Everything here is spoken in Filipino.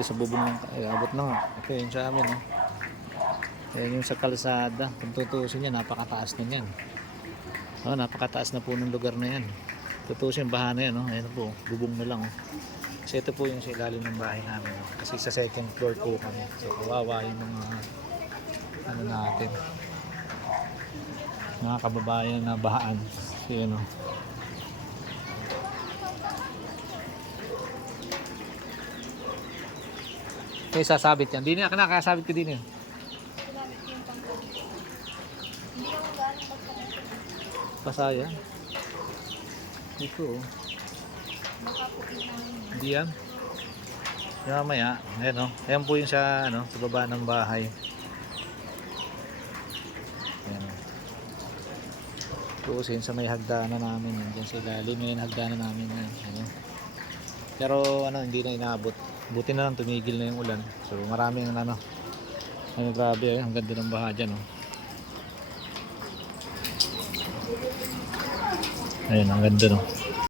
dito sa bubong ng abot na nga. Ito yun sa amin, oh. Ayan yung sa kalsada. Kung tutuusin niya, napakataas na yan. Oh, napakataas na po ng lugar na yan. Tutuusin, baha na yan, oh. Ayan po, bubong na lang, oh. Kasi ito po yung sa ilalim ng bahay namin, oh. Kasi sa second floor po kami. So kawawa yung mga ano natin, mga kababayan na bahaan. So yun, oh. Okay, sasabit yan. Di na kinakasabit ko din yun. Pasaya. Ito, oh. Hindi yan. Yung mamaya, ayan, oh. Ayan po yung sa, ano, sa baba ng bahay. Ayan. Tuusin sa may hagdanan namin. Diyan sa ilalim, may hagdanan namin. Ayan. Pero ano, hindi na inaabot. Buti na lang tumigil na yung ulan. So maraming ano, grabe, ang ganda ng baha dyan, oh. Ayun, ang ganda, no.